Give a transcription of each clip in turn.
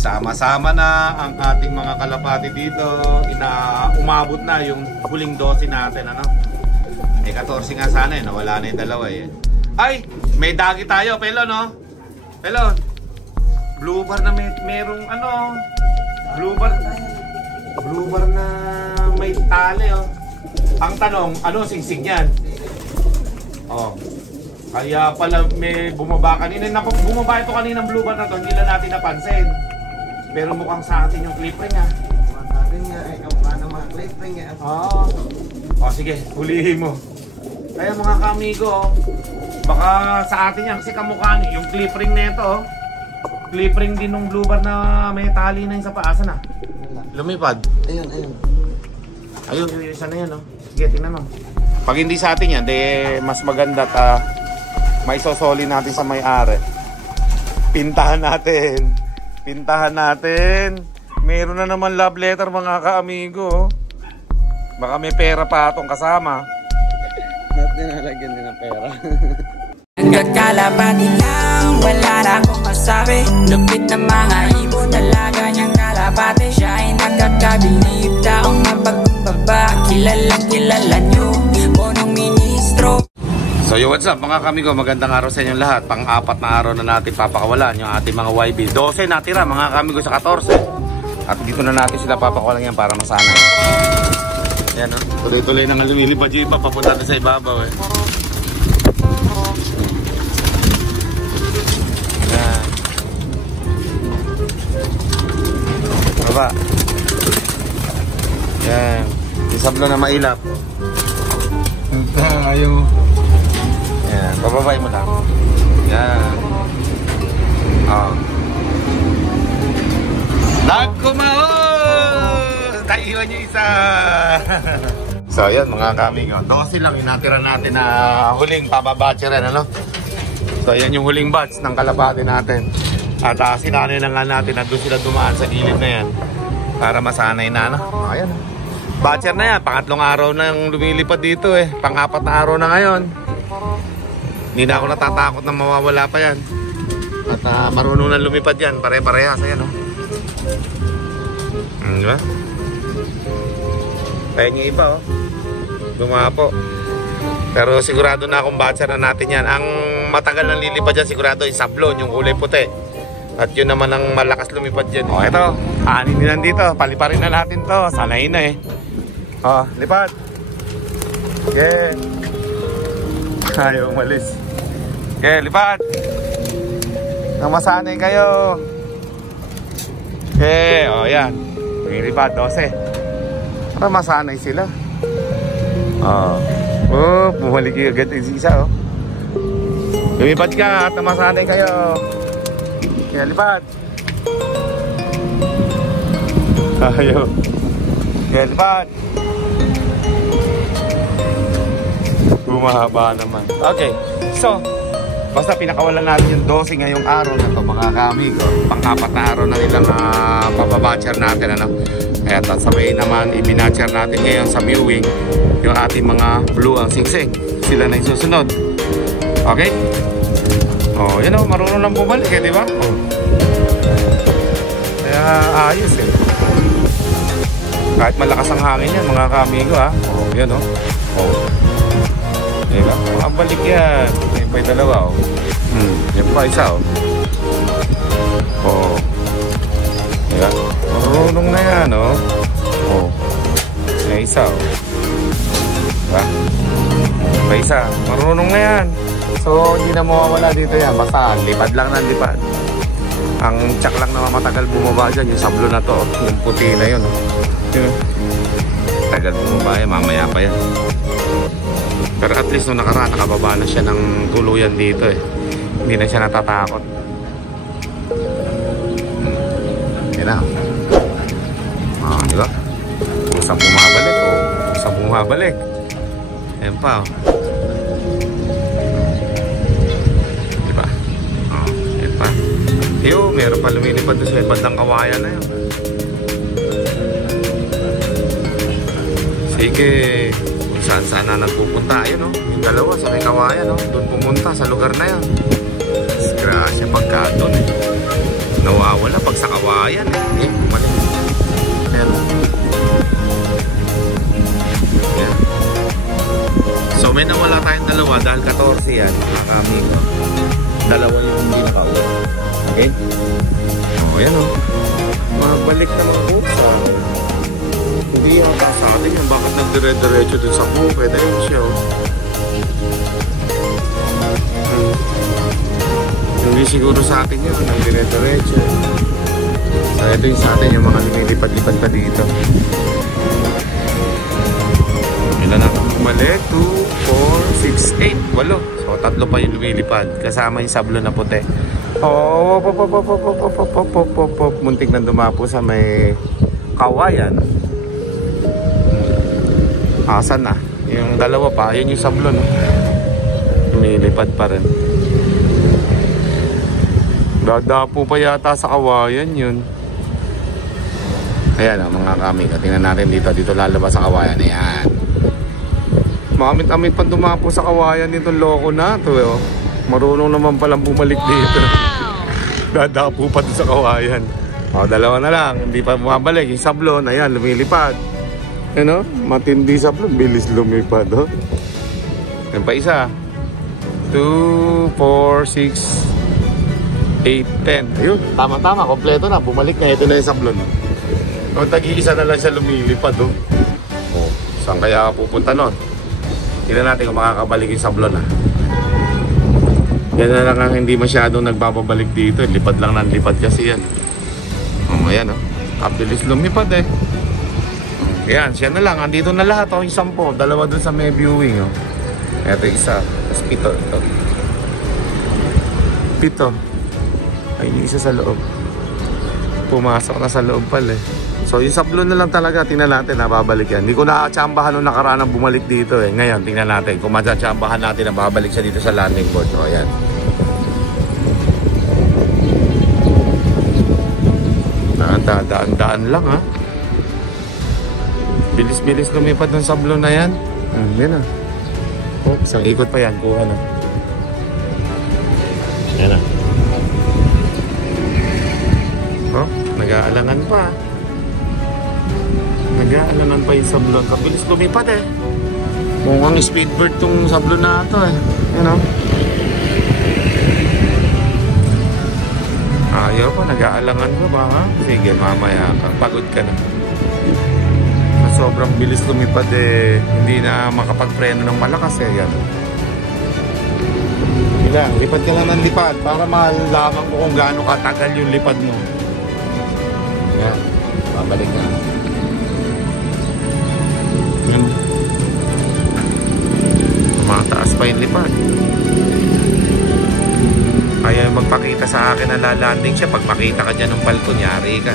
Sama-sama na ang ating mga kalapati dito. Umabot na yung huling 12 natin, ano? May 14 nga sana eh, nawala na yung dalawa eh. Ay, may dagi tayo, Pelon, no? Pelon, blue bar na merong ano, blue bar na may tali, oh. Ang tanong, ano singsing yan? Oh, kaya pala may bumaba kanina. Bumaba ito kaninang blue bar na to, hindi lang natin napansin. Pero mukhang sa atin yung clip ring, ha? Mukhang sa atin nga, mukha na mga clip ring, ha? Oo. O sige, hulihin mo. Kaya mga kamigo, baka sa atin yan kasi kamukha yung clip ring na ito, oh. Clip ring din ng blue bar na may tali na yung sa paasa na. Lumipad. Ayun. Ayun, isa na yan, oh. Sige, tingnan mo. Pag hindi sa atin yan, mas maganda at may sosoli natin sa may-ari. Pintahan natin. Meron na naman love letter, mga ka-amigo. Baka may pera pa atong kasama. Ba't dinalagyan din ng pera? Nagkakalaban nilang wala na akong masabi. Lupit na mga ibon, dalaga niyang kalapate. Siya ay nakakabilib, taong mabagong baba. Kilalang kilala niyo, punong ministro. So yo, what's up mga kamigo, magandang araw sa inyong lahat. Pang-apat na araw na natin papakawalan yung ating mga YB. 12 natira mga kamigo sa 14. At dito na natin sila papakawalan yan para masanay. Yan, no? Tuloy-tuloy na nga lumilipad yung iba, papunta natin sa ibabaw eh. Yan. Baba. Yan. Yung sablo na mailap. Ayaw. Yan, bababay mo lang. Yan. Oh. Nagkumaon! Kaiwan niyo isa! So, yan mga kamigo. 12 lang yung natira natin na huling pababatch rin, ano? So, yan yung huling batch ng kalapati natin. At sinanay na nga natin na doon sila dumaan sa gilid na yan. Para masanay na, ano? Ayan. Batcher na yan. Pangatlong araw na yung lumilipad dito eh. Pang-apat na araw na ngayon. Hindi na ako natatakot na mawawala pa yan. At marunong na lumipad yan. Pare-parehas. Ayan, oh. Diba? Kaya yung iba, oh. Lumapo. Pero sigurado na akong batcher na natin yan. Ang matagal na lilipad yan sigurado yung sablon, yung kulay puti. At yun naman ang malakas lumipad dyan. Oh, ito. Anin nilan dito. Paliparin na natin to. Sanay na eh. Oh, lipad. Okay. Ayaw umalis. Okay, lipad. Nang masanay kayo. Okay, oh yan. Lipad, 12. Para masanay sila. Oh, bumalik yung agad yung isa, oh. Lumipad ka at masanay kayo. Okay, lipad. Ayaw. Okay, lipad. Bumahaba naman. Okay, so basta pinakawalan natin yung 12 ngayong araw na to mga kamigo. Pang-apat na araw na nilang pababatcher natin, ano? Kaya sabay naman ibinatcher natin ngayon sa viewing yung ating mga blue ang singsing. Sila na yung susunod. Okay? Oh, yun o, marunong lang bumalik eh, di ba? Oh. Kaya ayos eh. Kahit malakas ang hangin yan mga kamigo, ha. Oh, yun o. Oh. Diba? Makabalik yan. May pa yung dalawa, oh. Yan pa isa, oh. Oh. Diba? Marunong na yan, oh. Oh. May isa, oh. Diba? May isa. Marunong na yan. So, hindi na mawawala dito yan. Basta, lipad lang ng lipad. Ang tsak lang na matagal bumaba dyan, yung sablo na to, oh. Yung puti na yun, oh. Yun, oh. Tagal bumaba yan, mamaya pa yan. Pero at least nung nakaraan, nakababa na siya ng tuluyan dito eh. Hindi na siya natatakot. Yan na. Ah, di ba? Usap bumabalik. Usap bumabalik. Ayan pa, oh. Di ba? Oh, ayan pa. Yo, meron pa lumilipad doon sa bandang kawayan na yun. Sige. Saan na nagpupunta, ayun, no? Yung dalawa sa may kawayan, no? Doon pumunta sa lugar na yan. Disgrasya pagka doon eh. Nawawala pag sa kawayan. kawayan eh. Bumalik. Ayan. Ayan. So may nawala tayong dalawa dahil 14 yan, mga amigo. Dalawa yung hindi nakauwi. Okay? Ayan o. Mabalik na mga buksa. Hindi yata sa atin yan. Bakit nagdire-diretso dun sa bukid? Ayun siya o. Hindi siguro sa atin yun. Nagdire-diretso. So ito yung sa atin yung mga lumilipad-lipad pa dito. Ilan na bumalik? 2, 4, 6, 8, 8. So tatlo pa yung lumilipad. Kasama yung sablon na puti. Oh, muntik na dumapo sa may kawayan. Asan na? Yung dalawa pa, yun yung sablon. Lumilipad pa rin. Dadapo pa yata sa kawayan yun. Ayan o mga kami. Tingnan natin dito. Dito lalabas sa kawayan. Ayan. Mamit-amit pa dumapo sa kawayan nitong loko na ito eh. Marunong naman palang bumalik dito. Dadapo pa doon sa kawayan. O, dalawa na lang. Hindi pa bumabalik. Yung sablon, ayan, lumilipad. Ano? Matindi sablon. Bilis lumipad. Oh. Yan pa isa. 2, 4, 6, 8, 10. Ayun, tama-tama. Kompleto na. Bumalik na. Ito na yung sablon. O, tag-iisa na lang siya lumilipad. Oh. O, saan kaya pupunta nun? Tignan natin kung makakabalik yung sablon. Yan na lang ang hindi masyadong nagbababalik dito. Lipad lang ng lipad kasi yan. O, ayan o. Abilis lumipad eh. Ayan, siya na lang. Andito na lahat o. Yung 10. Dalawa dun sa may viewing o. Ito isa. Tapos 7 ito. 7. Ay, yung isa sa loob. Pumasok na sa loob pala eh. So yung sablon na lang talaga, tingnan natin na babalik yan. Hindi ko nakatsambahan nung nakaraan ang bumalik dito eh. Ngayon, tingnan natin kung matsatsambahan natin na babalik siya dito sa landing board. O, ayan. Daan-daan lang ha. Bilis-bilis lumipad ng sablon na yan. Yan na. Oh, isang ikot pa yan. Kuha na. Yan na. Oh, nag-aalangan pa. Nag-aalanan pa yung sablon. Kabilis lumipad eh. Mukhang speedbird tong sablon na ito eh. You know? Ayaw pa, nag-aalangan pa ba ha? Sige, mamaya ka. Pagod ka na. Sobrang bilis lumipad eh. Hindi na makapagpreno ng malakas eh. Yan. Ilang, lipad ka lang ng lipad para malaman ko kung gaano katagal yung lipad mo. Yan. Babalik na. Mataas pa yung lipad. Kaya magpakita sa akin na lalanding siya. Pag makita ka dyan ng balkon, yari ka.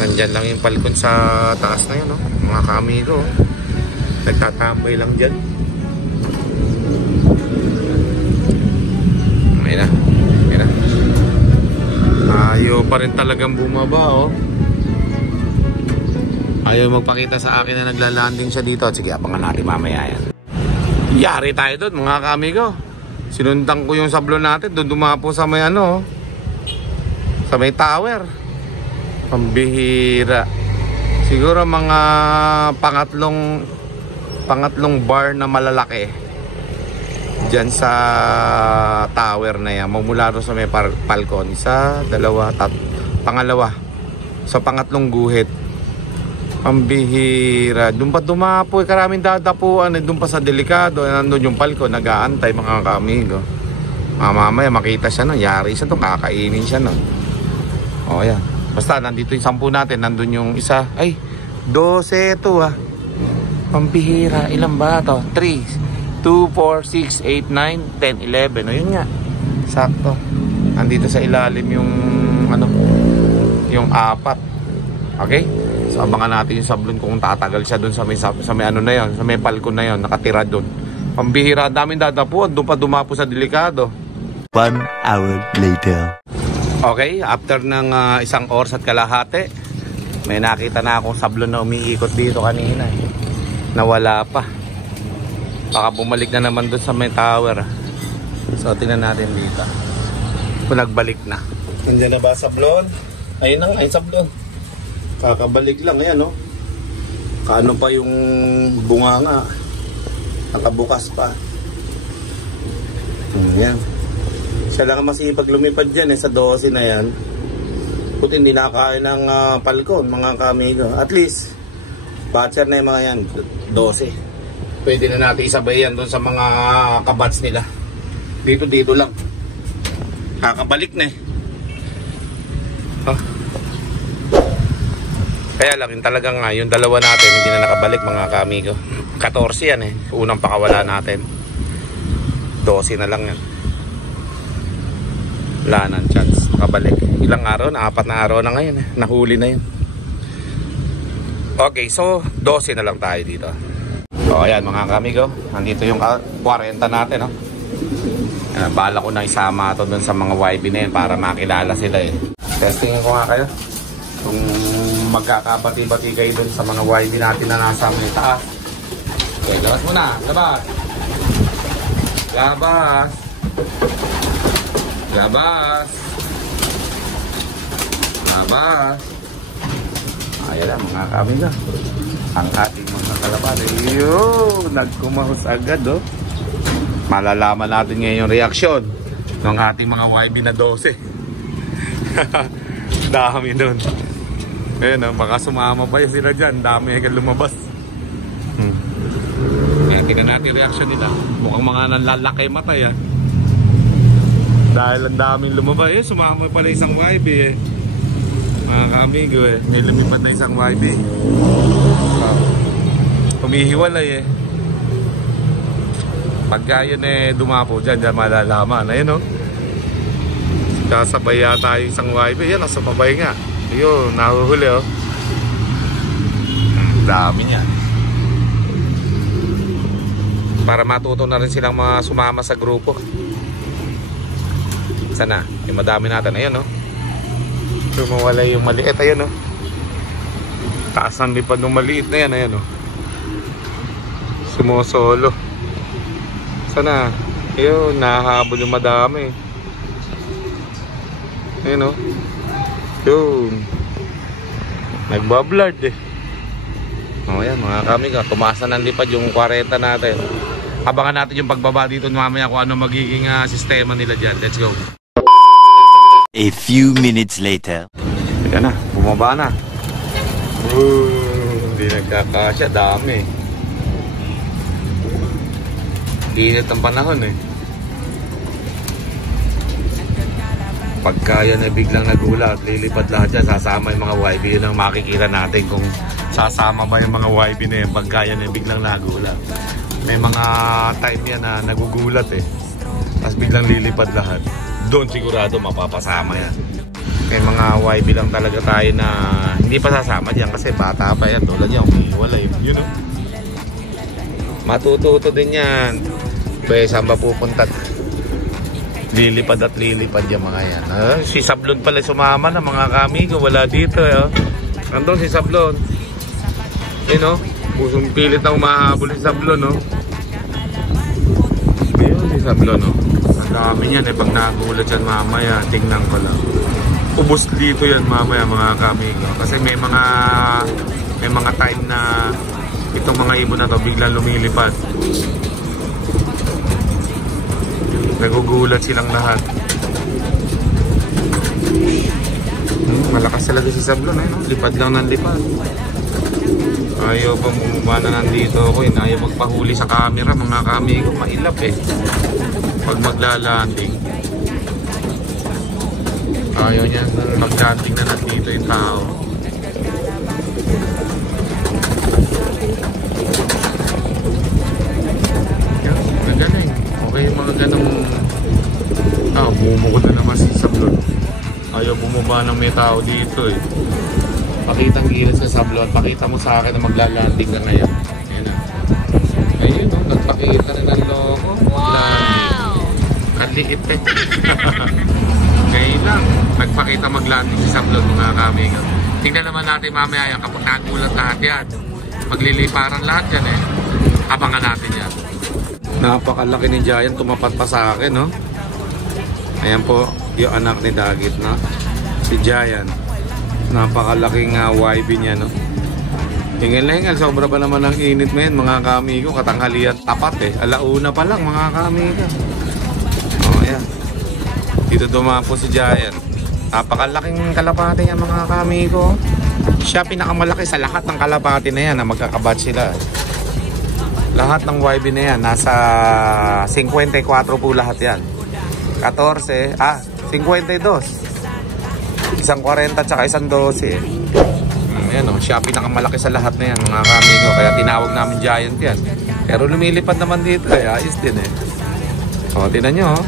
Nandyan lang yung balkon sa taas na yun, no? Mga kaamigo. Nagtatambay lang dyan. Ayun na. Ayun na. Ayaw pa rin talagang bumaba, oh. Ayaw magpakita sa akin na naglalanding siya dito. Sige, abangan natin mamaya yan. Yari tayo doon mga kaamigo. Sinundan ko yung sablon natin. Doon dumapo sa may ano, sa may tower. Pambihira. Siguro mga pangatlong bar na malalaki diyan sa tower na yan. Mamula rin sa may balkon. Isa, dalawa, pangalawa. Sa pangatlong guhit. Pambihira. Doon pa dumapo, karaming dadapuan. Doon pa sa delikado. Nandun yung palko, nag-aantay mga kaamigo. Mamaya makita siya nun. Yari siya doon, kakainin siya nun. O yan. Basta nandito yung 10 natin. Nandun yung isa. Ay, 12 ito ah. Pambihira. Ilan ba ito? 3, 2, 4, 6, 8, 9, 10, 11. O yun nga. Sakto. Nandito sa ilalim yung ano, yung 4. Okay? So, abangan natin yung sablon kung tatagal siya doon sa may ano na yun, sa may balkon na yun, nakatira doon. Pambihira, daming dadapuan, doon pa dumapo sa delikado. 1 hour later. Okay, after ng 1 oras at kalahati, may nakita na akong sablon na umiikot dito kanina. Nawala pa. Baka bumalik na naman doon sa may tower. So, tingnan natin dito. Kung nagbalik na. Nandiyan na ba sablon? Ayun na nga, yung sablon. Kakabalik lang, ayan no. Kaano pa yung bunganga. Nakabukas pa. Yan. Siya lang masipag lumipad dyan sa 12 na yan. Puti hindi nakakain ng palkon, mga kamigo. At least, batcher na yung mga yan, 12. Pwede na natin isabay yan doon sa mga kabats nila. Dito lang. Kakabalik na eh. Kaya lang, yung talagang yung dalawa natin hindi na nakabalik mga kamigo. 14 yan eh. Unang pakawala natin. 12 na lang yan. Wala nang chance makabalik. Ilang araw na? 4 na araw na ngayon eh. Nahuli na yun. Okay, so 12 na lang tayo dito. So ayan mga kamigo, nandito yung 40 natin, no? Bala ko na isama ito dun sa mga YB na yun para makilala sila eh. Testingin ko nga kayo kung magkakabati-bati kayo dun sa mga YB natin na nasa may taas. Okay, labas muna. Labas. Labas. Labas. Labas. Ayan lang mga kamigo, ang ating mga kalapati. Yun, nagkumahos agad oh. Malalaman natin ngayon yung reaksyon ng ating mga YB na 12. Dami nun. Ayun oh, baka sumama pa yun sila dyan. Dami agad lumabas. Tingnan natin yung reaksyon nila. Mukhang mga nanlalaki mata yan. Dahil ang daming lumabas. Eh, sumama pala isang YB eh. Mga kamigo eh, may lumipad na isang YB. Humihiwalay eh. Pagka yun eh dumapo dyan malalaman. Ayun o, kasabay yata yung isang YB. Yan, sumabay nga. Ayun, nahuhuli o. Dami niya. Para matuto na rin silang mga sumama sa grupo. Sana, yung madami natin. Ayun o, lumawalay yung maliit. Ayun o, taas ang lipad ng maliit na yan. Ayun o, sumusolo. Sana, ayun, nahahabol yung madami. Ayun o, yun, nagbablard eh. O yan mga kamigo, tumaas na ng lipad yung 40 natin. Abangan natin yung pagbaba dito mamaya kung ano magiging sistema nila dyan. Let's go. A few minutes later. Teka na, bumaba na. Hindi nagkakasya, dami. Init ang panahon eh. Pagka yan ay biglang nagulat, lilipad lahat yan, sasama yung mga YB. Yun ang makikita natin kung sasama ba yung mga YB na yan pagka yan ay biglang nagulat. May mga time yan na nagugulat eh, tapos biglang lilipad lahat. Doon sigurado mapapasama yan. May mga YB lang talaga tayo na hindi pa sasama dyan kasi bata pa yan. Tulad yan, umiiwalay. Yun o, matututo din yan. Be, saan ba pupunta? Lilipad at lilipad yung mga yan. Si Sablon pala sumama na mga kamigo. Wala dito eh. Nandun si Sablon. Yun o, pusong pilit na umahabol si Sablon o. Ayun si Sablon o. Ang dami yan eh. Pag nagulat yan mamaya, tingnan ko lang. Ubus dito yan mamaya mga kamigo. Kasi may mga time na itong mga ibon na to biglang lumilipad. Nagugulat silang lahat. Malakas talaga si Sablon eh, no? Lipad lang ng lipad. Ayaw pa bumaba na nandito ako eh. Ayaw magpahuli sa camera mga kamigo. Mailap eh pag maglalanding. Ayaw niya maglanding na nandito yung tao. Yan, magaling. Okay yung mga ganong bumukod na naman si Sablon. Ayaw bumaba ng may tao dito eh. Pakitang gilas sa Sablon. Pakita mo sa akin na maglalanding ka ngayon. Ayan na. Ayun o, nagpakita na ng logo. Wow! Kaliit eh. Ngayon lang, nagpakita maglanding si Sablon mga kamigo. Tingnan naman natin mamaya yan kapag nagulat lahat yan. Magliliparan lahat yan eh. Abangan natin yan. Napakalaki ni Giant, tumapat pa sa akin, no? Ayan po, yung anak ni Dagit, no? Si Giant. Napakalaking YB niya, no? Hingal na hingal, sobra pa naman ang init ngayon mga kamigo. Katanghalian tapat eh. Alauna pa lang mga kamigo. Oh, yan. Dito dumapo si Giant. Napakalaking kalapati niya mga kamigo. Siya pinakamalaki sa lahat ng kalapati na yan na magkakabatch sila. Lahat ng YB na yan, nasa 54 po lahat yan. 14, 52. Isang 40 at saka isang 12. Ayan o, siya pinakamalaki sa lahat na yan mga kamigo. Kaya tinawag namin Giant yan. Pero lumilipad naman dito eh, ayos din eh. O, tinan nyo o.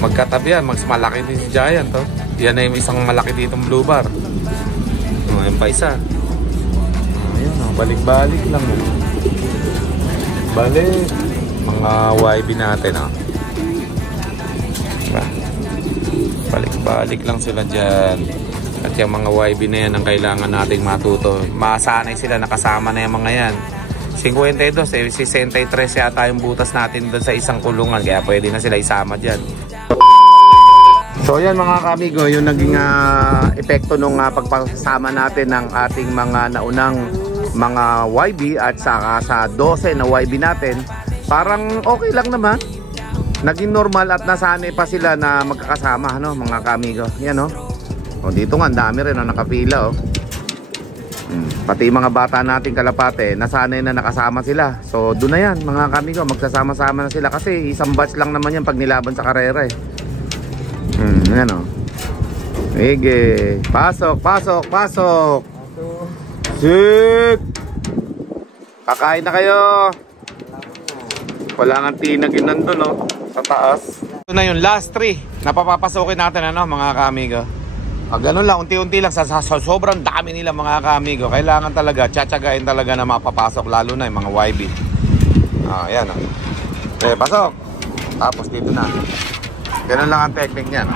Magkatabi yan, mas malaki din si Giant o. Yan na yung isang malaki ditong blue bar. O, yan pa isa. O, ayan o, balik-balik lang o. Balik. Mga YB natin o. Diba? Balik-balik lang sila dyan. At yung mga YB na yan ang kailangan nating matuto. Masanay sila, nakasama na yung mga yan. 52, 63 yata yung butas natin doon sa isang kulungan. Kaya pwede na sila isama dyan. So yan mga kamigo, yung naging epekto nung pagpasama natin ng ating mga naunang mga YB at saka sa 12 na YB natin. Parang okay lang naman. Naging normal at nasanay pa sila na magkakasama, no, mga kamigo. Yan o. O dito nga, dami rin nakapila oh. Pati yung mga bata nating kalapate, nasanay na nakasama sila. So doon na yan mga kamigo, magsasama-sama na sila. Kasi isang batch lang naman yan pag nilaban sa karera eh. Yan oh. Sige, pasok, pasok, pasok. Sik! Kakain na kayo. Wala nga tinagin nandun oh, sa taas. Ito na yung last 3 na papapasokin natin ano mga kamigo. Ganun lang, unti-unti lang sa sobrang dami nila mga kamigo. Kailangan talaga, tsatsagain talaga na mapapasok. Lalo na yung mga YB. Yan o. Okay, pasok. Tapos dito na. Ganun lang ang technique niyan.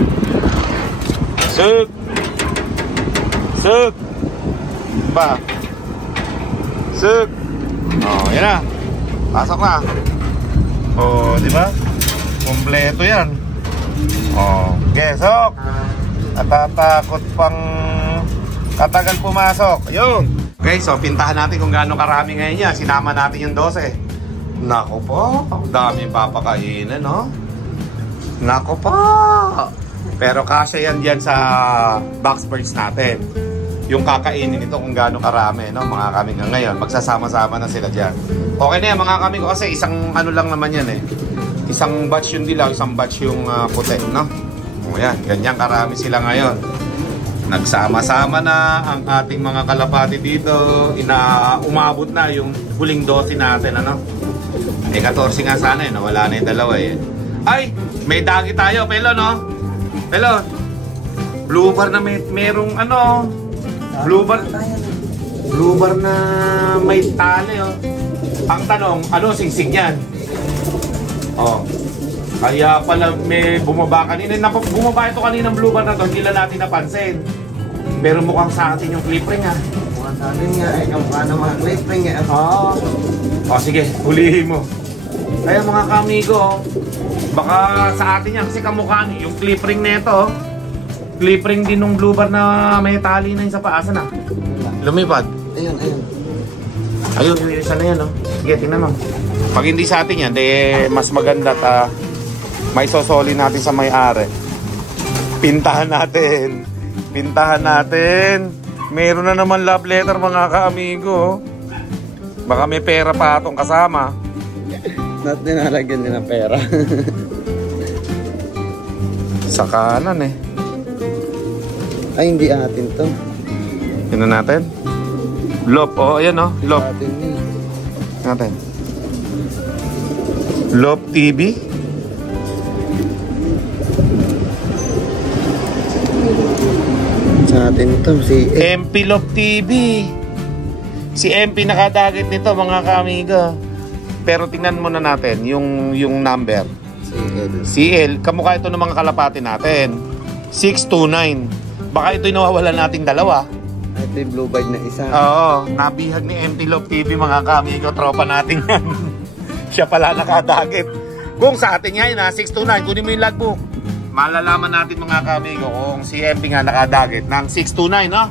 Suk! Suk! Ba? Suk! Yan na. Pasok na. Di ba? Kompleto yan. Okay, sok! Natatakot pang katagal pumasok. Ayun. Okay, so pintahan natin kung gaano karami ngayon yan. Sinama natin yung 12. Nako po, ang dami papakainin, no? Nako po. Pero kasya yan dyan sa box birds natin. Yung kakainin ito kung gaano karami, no? Mga kami ngayon, magsasama-sama na sila dyan. Okay na yan mga kami ko kasi isang ano lang naman yan eh. Isang batch yung dilaw, isang batch yung puti, no? Yan, ganyan karami sila ngayon. Nagsama-sama na ang ating mga kalapati dito. Umabot na yung huling 12 natin, ano? 14 nga sana eh, nawala na yung dalawa eh. Ay, may dagi tayo, Pelon, no? Pelon, blue bar na merong ano, blue bar na may tali, oh. Ang tanong, ano singsing yan? Oh. Kaya pala may bumaba kanina. Bumaba ito kaninang blue bar na to. Hindi lang natin napansin. Pero mukhang sa atin yung clip ring ha. Mukhang sa atin nga ay kamukha ng mga clip ring eh. O sige, hulihin mo. Kaya mga kamigo, baka sa atin yan kasi kamukha niyo yung clip ring na ito. Clip ring din ng blue bar na may tali na yung sa paasa na. Lumipad. Ayun, ayun. Ayun, yung isa na yan, no? Sige, tingnan mo. Pag hindi sa atin yan, mas maganda at may sosoli natin sa may-ari. Pintahan natin. Pintahan natin. Meron na naman love letter mga ka-amigo. Baka may pera pa itong kasama. Not dinalagyan din ng pera. Sa kanan eh. Ay, hindi atin to. Yun na natin. Lop, oh, ayan oh. Lop. Atin eh. Natin. Lop TV. Sa atin to, si MP Lop TV. Si MP nakadagit nito mga ka-amigo. Pero tingnan muna natin yung number. CL. Kamukha ito ng mga kalapati natin. 629. Baka ito yung nawawalan nating dalawa. Ito yung blue bird na isa. Oo. Nabihag ni MP Lop TV mga ka-amigo. Tropa natin yan. Siya pala nakadagit. Kung sa atin yan ha, 629. Kunin mo yung logbook. Malalaman natin mga ka-amigo kung si MP nga nakadagit ng 629, no?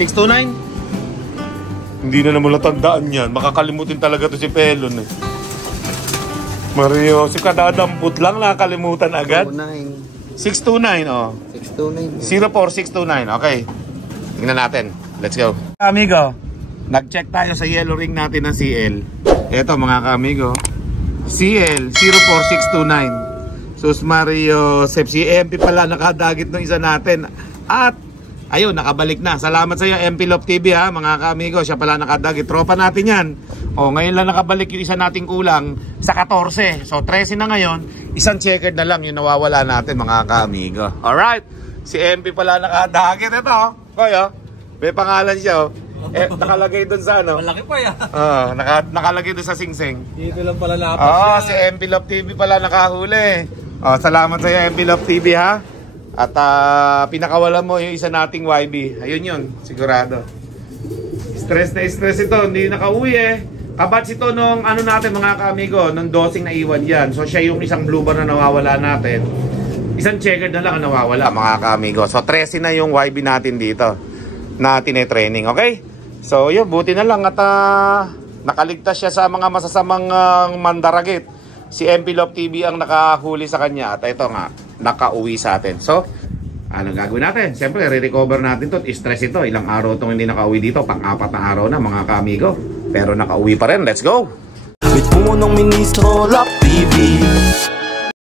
629? Hindi na naman natandaan yan. Makakalimutin talaga to si Pelon eh. Mario, si kadadampot lang, nakakalimutan agad. 629, oh. 629. 04629, okay. Tingnan natin. Let's go. Amigo, nag-check tayo sa yellow ring natin ng CL. Eto mga ka-amigo, CL 04629. Sus Mario, si MP pala nakadagit ng isa natin. At ayun, nakabalik na. Salamat sa iyo MP Love TV ha, mga ka-amigo. Siya pala nakadagit. Tropa natin yan. O, ngayon lang nakabalik yung isa nating kulang sa 14. So 13 na ngayon. Isang checkered na lang yung nawawala natin, mga ka-amigo. Alright, si MP pala nakadagit. Ito, koyo, may pangalan siya. Nakalagay dun sa ano. Malaki pa yan. Nakalagay dun sa singsing. Dito lang pala lapas. Si MP Love TV pala nakahuli. Salamat sa iyo MP Love TV ha. At pinakawalan mo yung isa nating YB. Ayun yun, sigurado. Stress na stress ito, hindi nakauwi eh. Kabats ito nung ano natin mga ka-amigo, nung dosing na iwan yan. So siya yung isang blue bar na nawawala natin. Isang checkered na lang ang nawawala mga ka-amigo. So 13 na yung YB natin dito na tinetraining, okay? So yun, buti na lang at nakaligtas siya sa mga masasamang mandaragit. Si MP Love TV ang nakahuli sa kanya at ito nga, nakauwi sa atin. So, ano gagawin natin? Siyempre, re-recover natin to. Stress ito. Ilang araw itong hindi nakauwi dito. Pang-4 na araw na mga ka-amigo. Pero nakauwi pa rin. Let's go! With punong ministro, Love TV.